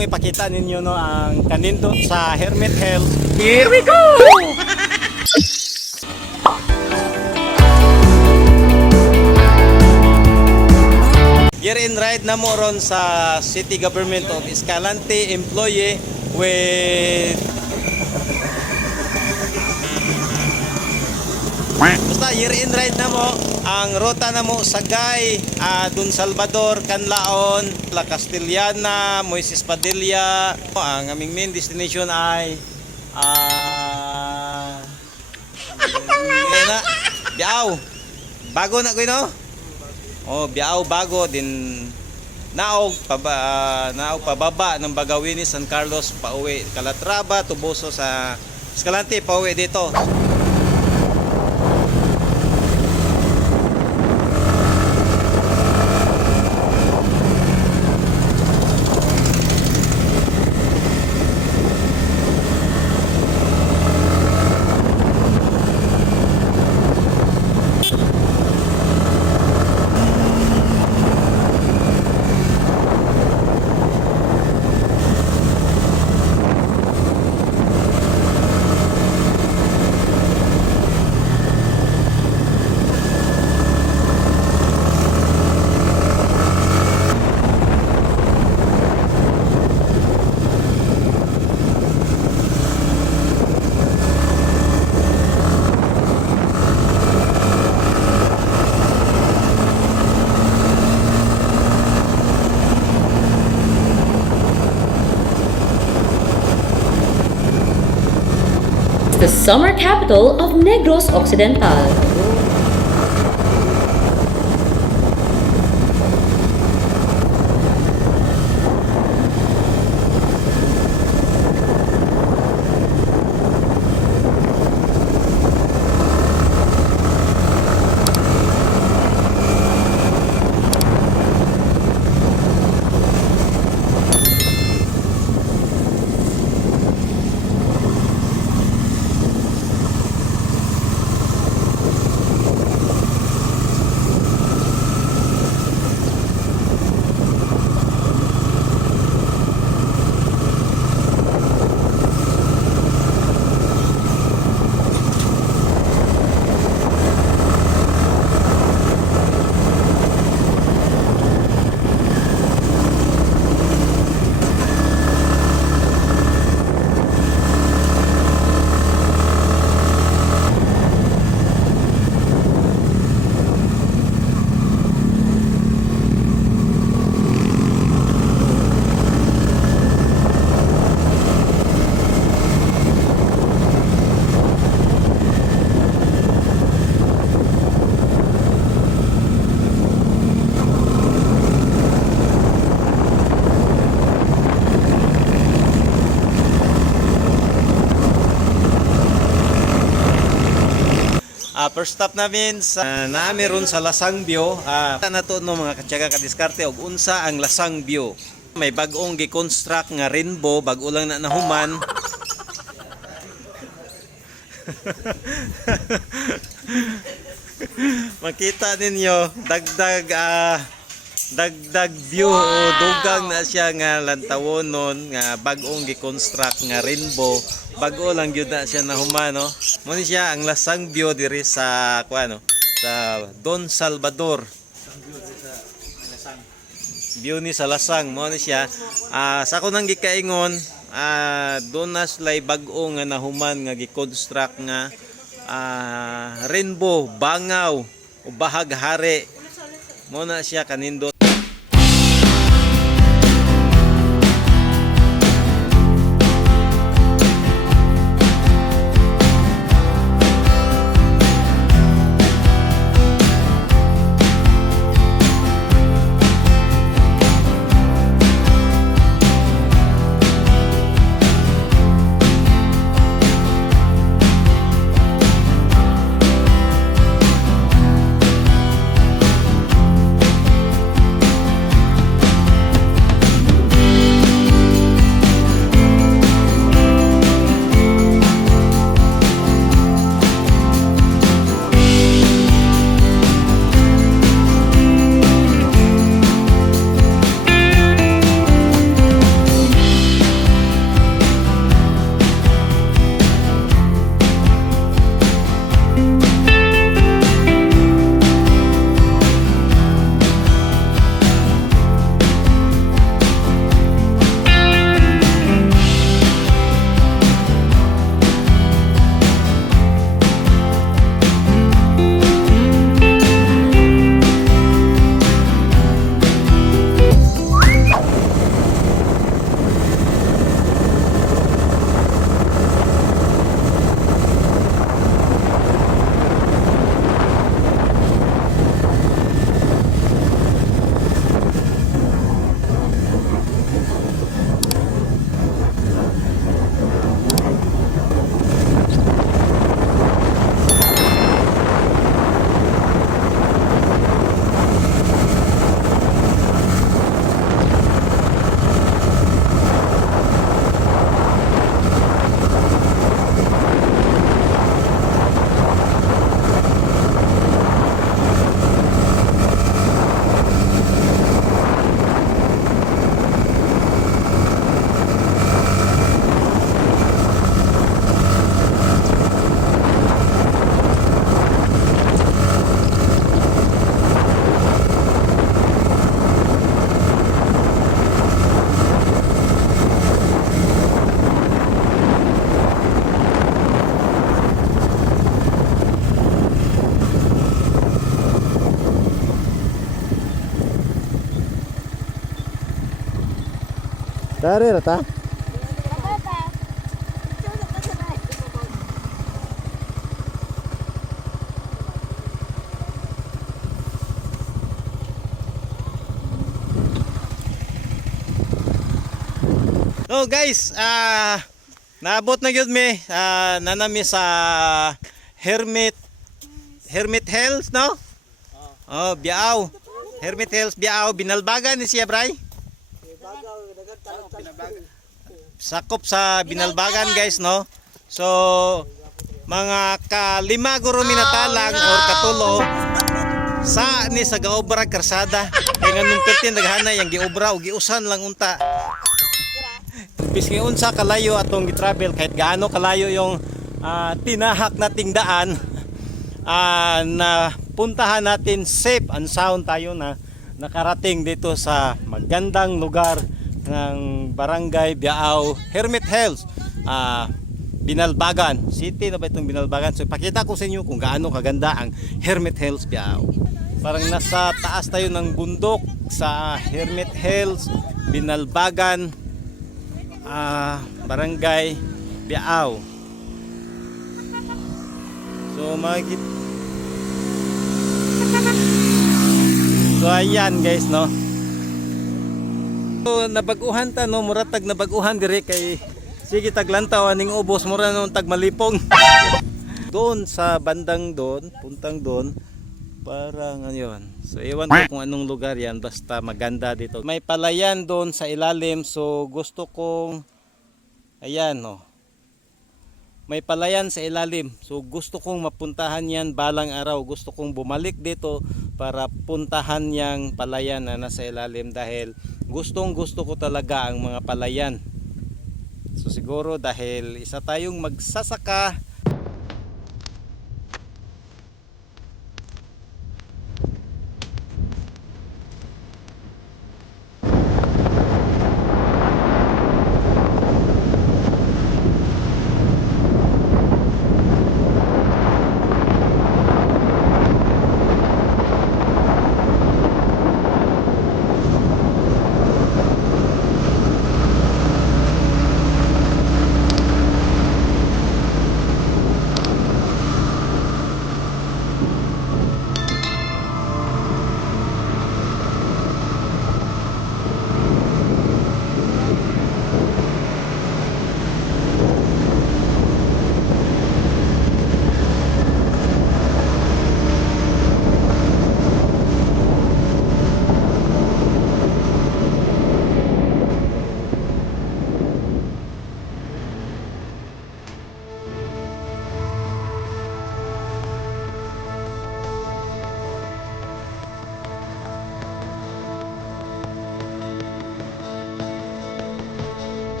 akong ipakita ninyo no ang kanindot sa Hermit Health. Here we go! Year-end ride na mo ron sa City Government of Escalante employee with basta year-end ride na mo. Ang ruta na mo Sagay, Don Salvador, Canlaon, La Castellana, Moises Padilla. Ang aming main destination ay Biao. Bago na ko no? Oh, Biao bago din naog pababa ng Bagawini, San Carlos pauwi Calatrava, Tuboso sa Escalante pauwi dito. The summer capital of Negros Occidental. First stop namin sa ron sa Lasangbio. Na to no mga katyaga kadiskarte og unsa ang Lasangbio. May bag-ong gi-construct nga rainbow, bag-o lang na nahuman. Makita ninyo dagdag view o dugang na siya nga lantawonon nga bag-ong gi-construct nga rainbow, bag-o lang gyud na siya nahuman no. Mo ni siya ang Lasangbio diri sa sa Don Salvador. View ni sa Lasang mo ni siya. Sa ko nang gikaingon, doon na slay bag-o nga nahuman nga gi-construct nga rainbow, bangaw o bahaghari. Mo na siya kanindot. Dari rata. So guys, naabot na gyud mi nanami sa Hermit Hills, no? Oh, Biao. Hermit Hills, Biao, Binalbagan ni siya, Bray. Sakop sa Binalbagan, guys, no? So, mga kalima guro minatalang or katulo sa ni sa gaobra karsada. Kaya nga nung pertin naghanay ang giobra o giusan lang unta. Bisgi unsa kalayo atong gi-travel kahit gaano kalayo yung tinahak nating daan, na puntahan natin safe and sound tayo na nakarating dito sa magandang lugar ng Barangay Biao, Hermit Hills, Binalbagan City na ba itong Binalbagan. So ipakita ko sa inyo kung gaano kaganda ang Hermit Hills Biao. Parang nasa taas tayo ng bundok sa Hermit Hills, Binalbagan, Barangay Biao. So makikita. So ayan guys, no. So nabaguhan ta, no, muratag nabaguhan dire kay sige taglantaw aning ubos mura no tag malipong. Doon sa bandang doon, puntang doon, parang ano yun. So ewan ko kung anong lugar yan, basta maganda dito. May palayan doon sa ilalim, so gusto kong ayan, no. May palayan sa ilalim. So gusto kong mapuntahan yan balang araw. Gusto kong bumalik dito para puntahan yang palayan na nasa ilalim dahil gustong gusto ko talaga ang mga palayan. So siguro dahil isa tayong magsasaka.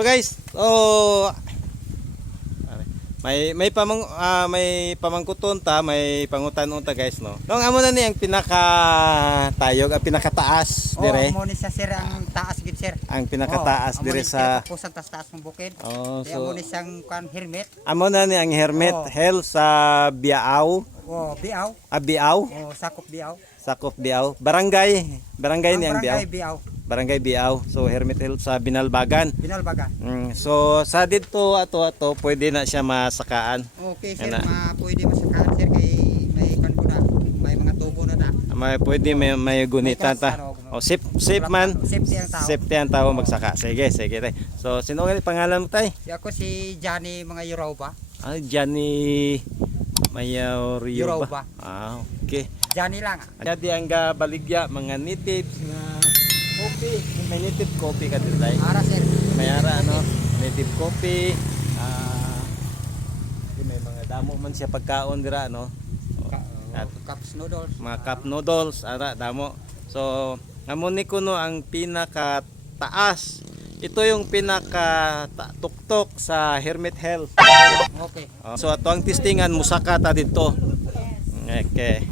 So guys, may pamangkuton ta, may pangutan ta guys, no. Nung amo na ni ang pinakatayog, ang pinakataas dire. Mo ni sa sir ang taas gid sir. Ang pinakataas dire sa pusan taas ng bukid. so Amo ni sang kan hermit. amo na ni ang Hermit Hills sa Biao. Biao. Biao. Sakop Biao. Sakop Biao. Barangay ni ang Biao. Barangay Biao. Barangay Biao. So Hermit Hills sa Binalbagan. Binalbagan. So sa dito ato pwede na siya masakaan. Okay sir, Yan pwede masakaan sir kay may kanpo na, may mga tubo na ta. Pwede may gunitan ta. Safe man. Safety ang tao. Safety ang tao magsaka. Sige tay. So sino nga pangalan mo tay? Ako si Johnny mga Yoruba. Johnny Mayor Yoruba. Okay. Johnny lang. Jadi ang baligya mga natives nga coffee, may native coffee ka din tay. Ara sir. May ara ano, native coffee. May mga damo man siya pagkaon dira no. Cups noodles. Mga cup noodles, ara damo. So, amon ni kuno ang pinakataas. Ito yung pinaka-tuktok sa Hermit Hills. Okay. So ato ang testingan musaka ta dito. Okay.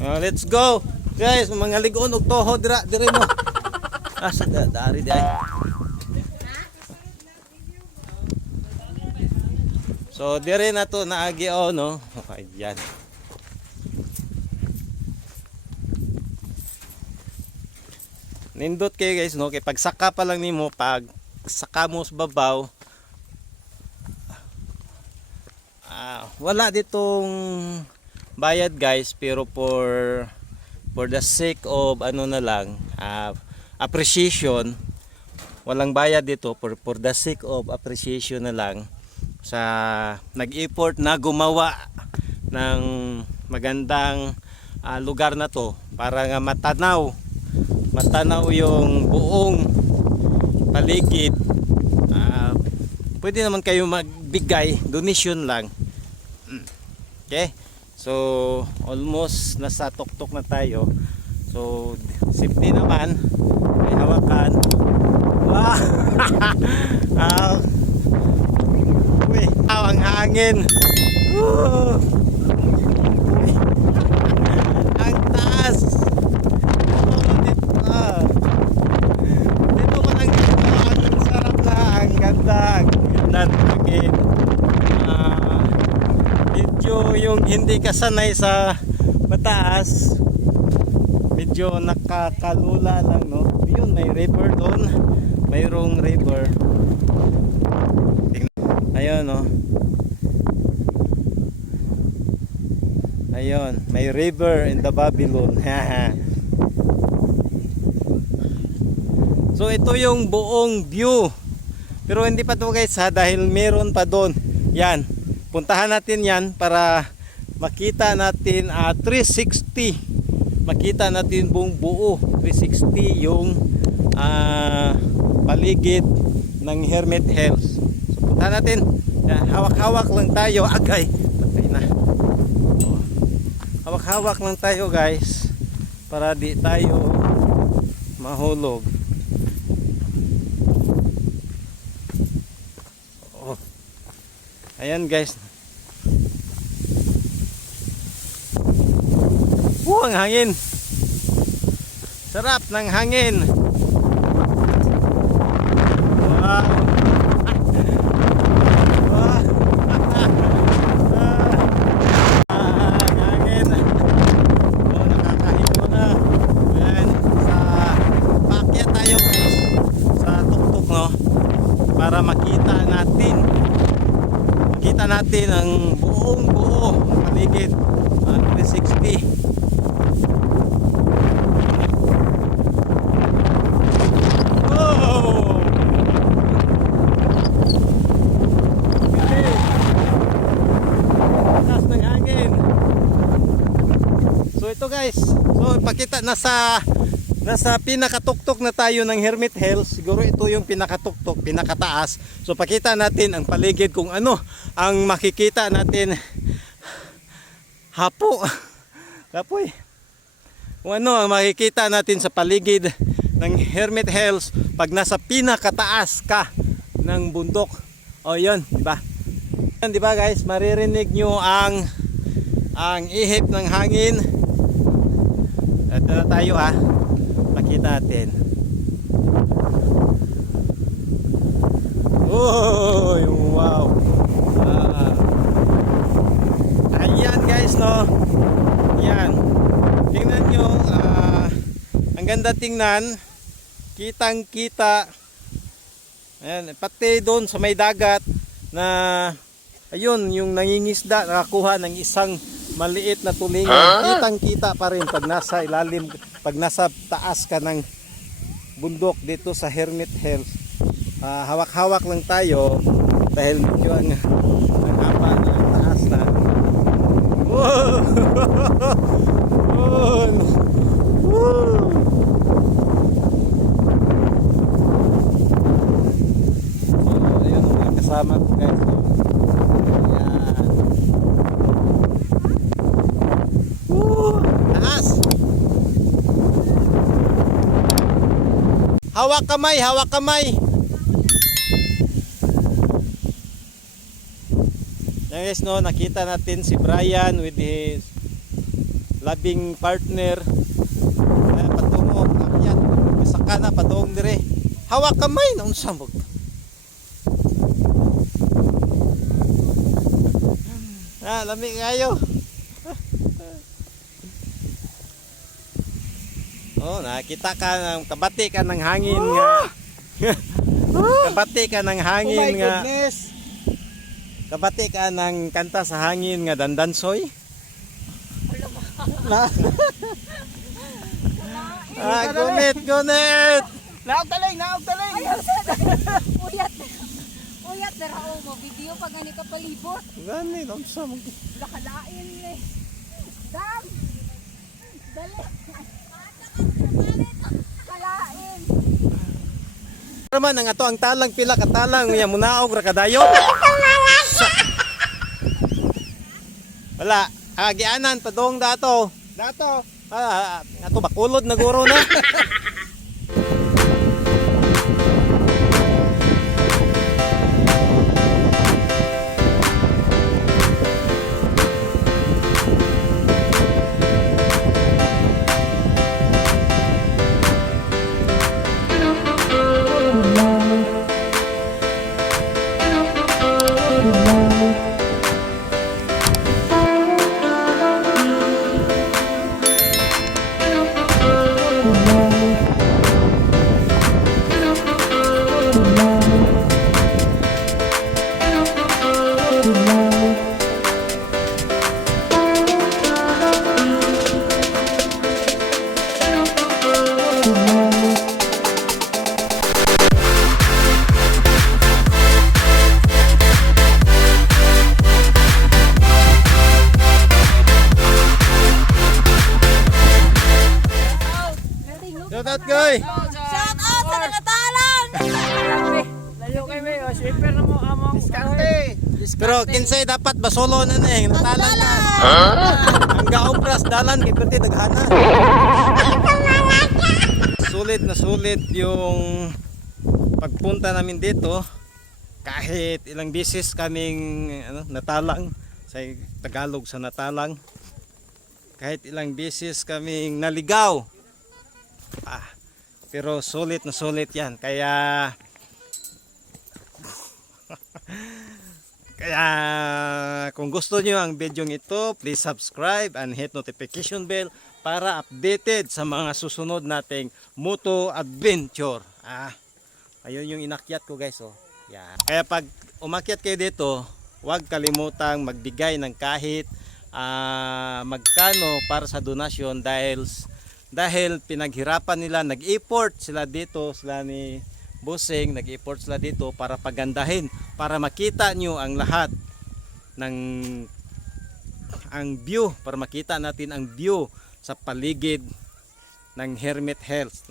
Let's go. Guys, mga ligon og toho dire mo. Asa dari di ay. So dire na to naagi no. Okay, yan. Nindot kayo guys no, kay pagsaka pa lang nimo, pag saka mo sa babaw, wala ditong bayad guys, pero for the sake of ano na lang, appreciation, walang bayad dito, for the sake of appreciation na lang sa nag-effort na gumawa ng magandang lugar na to para nga matanaw yung buong paligid. Pwede naman kayo magbigay donation lang. Okay, so almost nasa tuktok na tayo, so safety naman, may hawakan. Uy, ang hangin. Ang taas. Dito ko lang ang sarap na, ang ganda ng hangin. Medyo yung hindi ka sanay sa mataas, medyo nakakalula lang, no? Yun, may river doon, mayroong river. Ayun, no? Ayun, may river in the Babylon. So ito yung buong view, pero hindi pa to guys ha, dahil meron pa doon. Yan, puntahan natin yan para makita natin 360, makita natin buong buo 360 yung paligid ng Hermit Hills. So puntahan natin. Yan, hawak-hawak lang tayo. Agay, patay na. Hawak-hawak lang tayo guys para di tayo mahulog. Ayan guys. Ang hangin. Sarap ng hangin. Wow. Wow. Hangin. Oh, nakakahipo na. Ayan. Paakyat tayo guys sa tuktok, no? Para makita natin ang buong buo ng paligid, 360. Wow! Taas ng hangin. So ito guys, so ipakita nasa pinakatuktok na tayo ng Hermit Hills. Siguro ito yung pinakatuktok, pinakataas. So pakita natin ang paligid kung ano ang makikita natin. Kapoy. Kung ano ang makikita natin sa paligid ng Hermit Hills pag nasa pinakataas ka ng bundok. O yun, diba? Yan, diba guys, maririnig nyo ang ihip ng hangin. Ito na tayo ha. Pakita natin. Oh, wow. Ayan guys, no. Yan. Tingnan nyo, ang ganda tingnan. Kitang kita. Ayan, pati doon sa may dagat na ayun, yung nangingisda nakakuha ng isang maliit na tulingan. Kitang kita pa rin pag nasa ilalim, pag nasa taas ka ng bundok dito sa Hermit Hills. Hawak-hawak lang tayo dahil medyo ang haba na, ang taas na. Wow! Ayun ang kasama ko guys. Ayan. Taas! Hawak kamay, hawak kamay. Yan guys, no, nakita natin si Brian with his loving partner. Patungo, akyat, saka na patungong dire. Hawak kamay, naun sambog. Lami kayo. Oh, nakita ka ng kabati ka ng hangin nga. Kabati ka ng hangin nga. Kabati ka ng kanta sa hangin nga dandansoy. Gunit. Naog taling. Uyat na rao mo, video pa gani ka palibot. Gani, lamsa mo. Lakalain ni. Dam! Dali! Kalain! Raman ang ato ang talang pila ka talang ya munaog ra kadayon. Wala, agianan padong dato. Ato bakulod na guro na. Shoutout guy. Shout out sa nangatalang! Layo kay may sweeper na mo among diskarte. Pero kinsay dapat basolo na natalan na. Ang gaobras dalan kay perti daghana. Sulit yung pagpunta namin dito. Kahit ilang beses kaming natalang sa Tagalog sa natalang. Kahit ilang beses kaming naligaw. Pero sulit na sulit yan. Kaya kung gusto nyo ang video ito, please subscribe and hit notification bell para updated sa mga susunod nating moto adventure. Ayun yung inakyat ko guys. Yan. Kaya pag umakyat kayo dito, huwag kalimutang magbigay ng kahit magkano para sa donasyon dahil pinaghirapan nila, nag-effort sila dito, sila ni Bossing, nag-effort sila dito para pagandahin, para makita nyo ang lahat ng view, para makita natin ang view sa paligid ng Hermit Hills,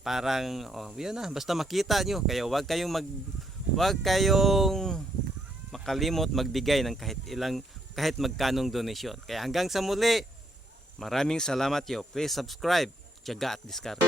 parang yun na, basta makita nyo. Kaya huwag kayong makalimot magbigay ng kahit magkanong donation. Kaya hanggang sa muli, maraming salamat yo. Please subscribe. Tiyaga at diskarte.